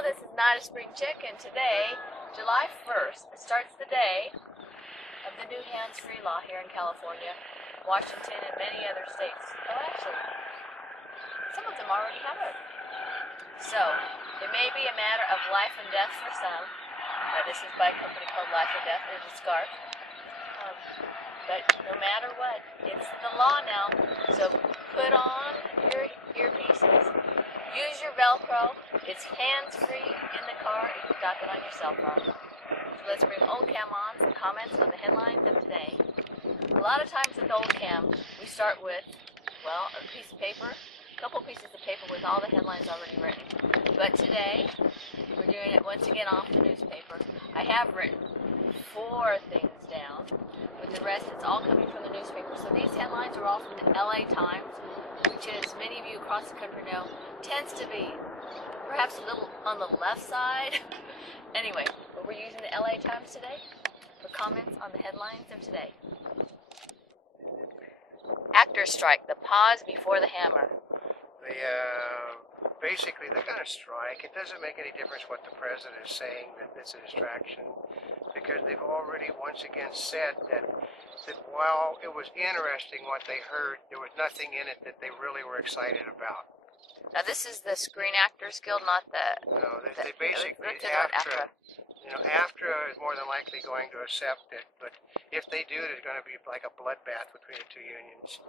Hello, this is Not a Spring Chick, and today, July 1st, starts the day of the new hands-free law here in California, Washington, and many other states. Oh, actually, some of them already have it. So, it may be a matter of life and death for some. This is by a company called Life and Death. There's a scarf. But no matter what, it's the law now. So put on your earpieces. Use your Velcro. It's hands-free in the car if you've got it on your cell phone. So let's bring Oldecam on, some comments on the headlines of today. A lot of times with Oldecam, we start with, well, a piece of paper, a couple pieces of paper with all the headlines already written. But today, we're doing it once again off the newspaper. I have written 4 things down. With the rest, it's all coming from the newspaper. So these headlines are all from the LA Times, which, as many of you across the country know, tends to be perhaps a little on the left side. Anyway, but we're using the LA Times today for comments on the headlines of today. Actors strike, the pause before the hammer. Basically, they're going to strike. It doesn't make any difference what the president is saying, that it's a distraction, because they've already once again said that while it was interesting what they heard, there was nothing in it that they really were excited about. Now, this is the Screen Actors Guild, not the... No, they basically, AFTRA is more than likely going to accept it, but if they do, there's going to be like a bloodbath between the two unions.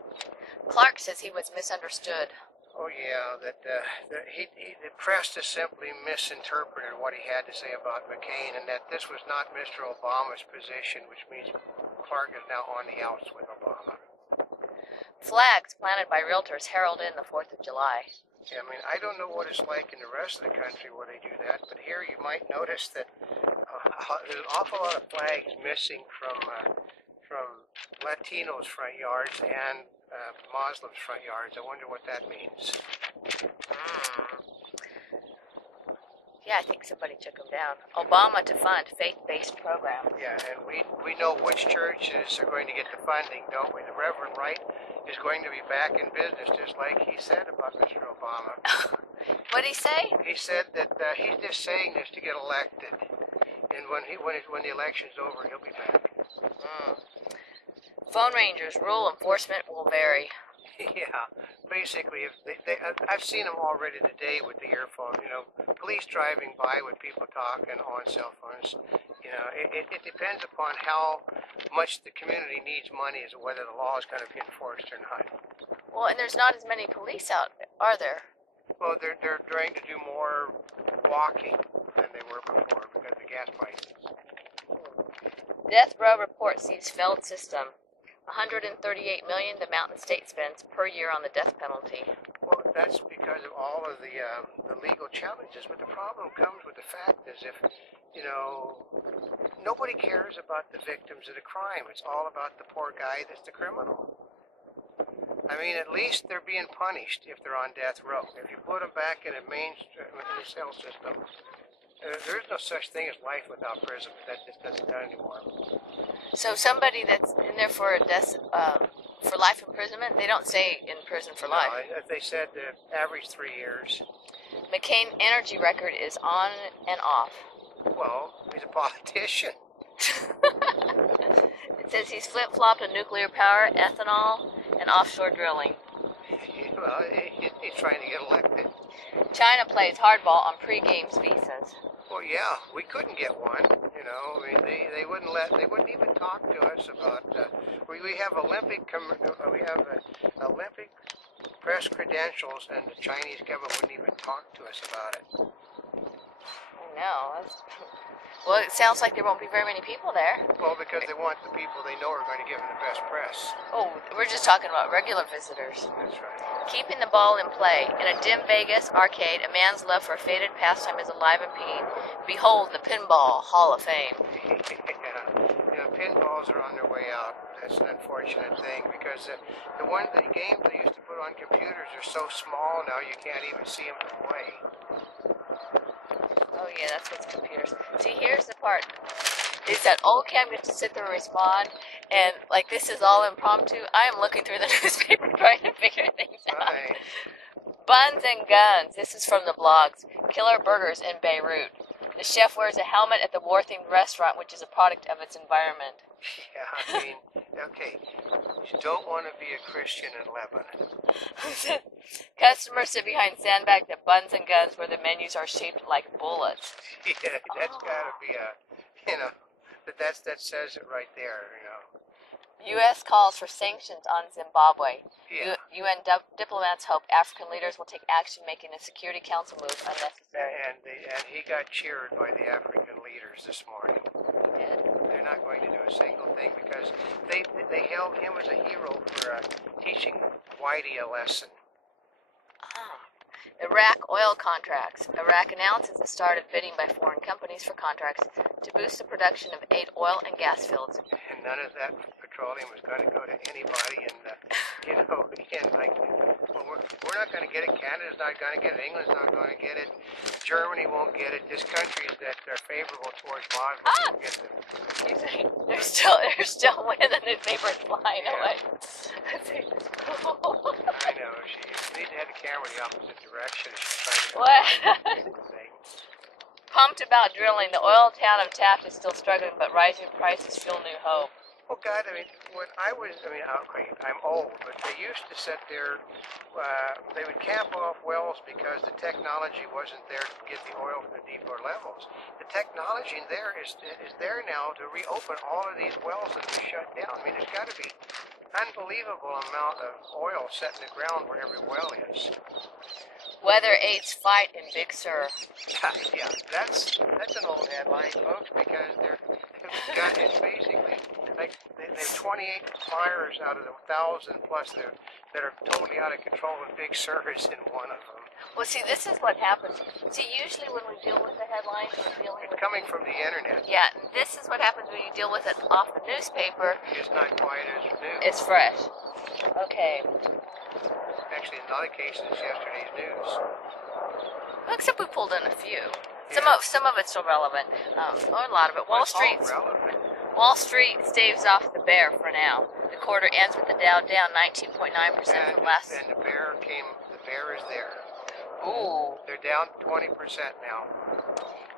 Clark says he was misunderstood. Oh yeah, the press just simply misinterpreted what he had to say about McCain, and that this was not Mr. Obama's position, which means Clark is now on the outs with Obama. Flags planted by realtors herald in the 4th of July. Yeah, I mean, I don't know what it's like in the rest of the country where they do that, but here you might notice that there's an awful lot of flags missing from Latinos' front yards and Muslims' front yards. I wonder what that means. Yeah, I think somebody took them down. Obama to fund faith-based program. Yeah, and we know which churches are going to get the funding, don't we? The Reverend Wright is going to be back in business, just like he said about Mr. Obama. What did he say? He said that he's just saying this to get elected, and when the election's over, he'll be back. Phone Rangers rule enforcement will vary. Yeah, basically, if I've seen them already today with the earphone. You know, police driving by with people talking on cell phones. You know, it depends upon how much the community needs money as to whether the law is going to be enforced or not. Well, and there's not as many police out, are there? Well, they're trying to do more walking than they were before because of the gas prices. Death Row report sees failed system. $138 million the mountain state spends per year on the death penalty. Well, that's because of all of the legal challenges. But the problem comes with the fact is if, you know, nobody cares about the victims of the crime. It's all about the poor guy that's the criminal. I mean, at least they're being punished if they're on death row. If you put them back in a cell system, there's no such thing as life without prison. That just doesn't done anymore. So somebody that's in there for for life imprisonment, they don't stay in prison for life. No, they said average 3 years. McCain energy record is on and off. Well, he's a politician. It says he's flip-flopped on nuclear power, ethanol, and offshore drilling. Well, he's trying to get elected. China plays hardball on pre-games visas. Well, yeah, we couldn't get one. You know, I mean, they wouldn't even talk to us about. We have Olympic press credentials, and the Chinese government wouldn't even talk to us about it. No. Well, it sounds like there won't be very many people there. Well, because they want the people they know are going to give them the best press. Oh, we're just talking about regular visitors. That's right. Keeping the ball in play. In a dim Vegas arcade, a man's love for a faded pastime is alive and keen. Behold the Pinball Hall of Fame. Yeah. You know, pinballs are on their way out. That's an unfortunate thing because the games they used to put on computers are so small now you can't even see them play. Oh yeah, that's what's computers. See, here's the part. Is that Oldecam gets to sit there and respond, and like this is all impromptu. I am looking through the newspaper trying to figure things out. Buns and guns. This is from the blogs. Killer burgers in Beirut. The chef wears a helmet at the war-themed restaurant, which is a product of its environment. Yeah, I mean, okay, you don't want to be a Christian in Lebanon. Customers sit behind sandbags at Buns and Guns where the menus are shaped like bullets. Yeah, that's got to be a, that says it right there, U.S. calls for sanctions on Zimbabwe. Yeah. UN diplomats hope African leaders will take action, making the Security Council move unnecessary. And he got cheered by the African leaders this morning. They're not going to do a single thing because they held him as a hero for teaching Whitey a lesson. Iraq oil contracts. Iraq announces the start of bidding by foreign companies for contracts to boost the production of 8 oil and gas fields. And none of that petroleum is going to go to anybody. And, again, like, well, we're not going to get it. Canada's not going to get it. England's not going to get it. Germany won't get it. This countries that are favorable towards Muslims will get them. They're still winning. The newspaper's flying away. I know. She needs to have the camera the opposite direction. She's trying to Pumped about drilling. The oil town of Taft is still struggling, but rising prices fuel new hope. Well, God, I mean, I'm old, but they used to sit there, they would cap off wells because the technology wasn't there to get the oil from the deeper levels. The technology there is there now to reopen all of these wells that were shut down. I mean, there's got to be unbelievable amount of oil set in the ground where every well is. Weather aids fight in Big Sur. Yeah, that's an old headline, folks, because it's basically like there's 28 fires out of the 1,000 plus that are totally out of control, and Big Sur is in one of them. Well, see, this is what happens. See, usually when we deal with the headlines, we're dealing with coming from the internet. Yeah, this is what happens when you deal with it off the newspaper. It's not quite as new. It's fresh. Okay. Actually, in a lot of cases, it's yesterday's news. Well, except we pulled in a few. Some of it's still relevant, or a lot of it. Wall Street staves off the bear for now. The quarter ends with the Dow down 19.9% from last. And the bear is there. Ooh. They're down 20% now.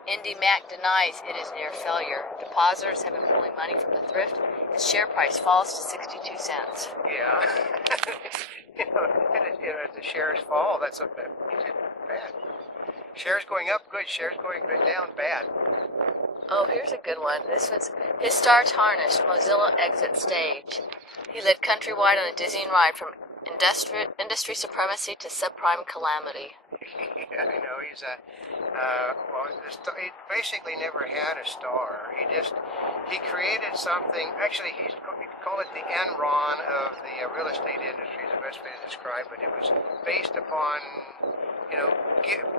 IndyMac denies it is near failure. Depositors have been pulling money from the thrift. Its share price falls to 62 cents. Yeah. As the shares fall, that's bad. Shares going up, good. Shares going down, bad. Oh, here's a good one. This was his star tarnished. Mozilla exit stage. He led countrywide on a dizzying ride from industry supremacy to subprime calamity. Yeah, I know. He's he basically never had a star. He created something. Actually, you could call it the Enron of the real estate industry is the best way to describe it. It was based upon,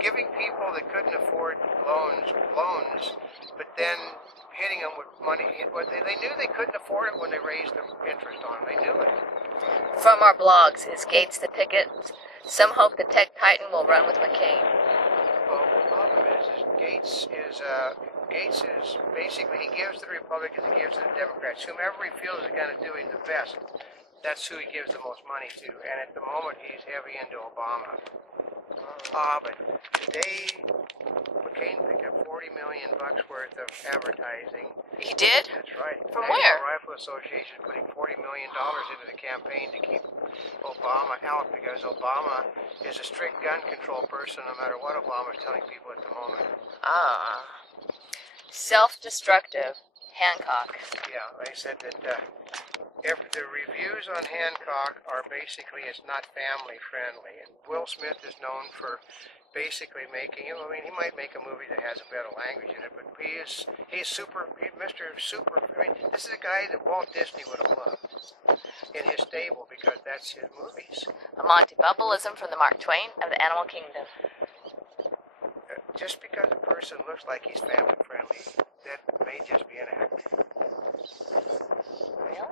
giving people that couldn't afford loans, but then hitting them with money. They knew they couldn't afford it when they raised the interest on it. They knew it. From our blogs, is Gates the ticket? Some hope the tech titan will run with McCain. Well, the problem is Gates is basically, he gives to the Republicans, he gives to the Democrats. Whomever he feels is going to do it the best, that's who he gives the most money to. And at the moment, he's heavy into Obama. But today, McCain picked up $40 million worth of advertising. He did? That's right. From the where? National Rifle Association putting $40 million into the campaign to keep Obama out because Obama is a strict gun control person no matter what Obama's telling people at the moment. Self-destructive. Hancock. Yeah, they said that the reviews on Hancock are basically, it's not family friendly. And Will Smith is known for basically making, he might make a movie that has a better language in it, but he's Mr. Super, this is a guy that Walt Disney would have loved in his stable because that's his movies. A Monty Bubbleism from the Mark Twain of the Animal Kingdom. Just because a person looks like he's family friendly, that may just be an act. Really?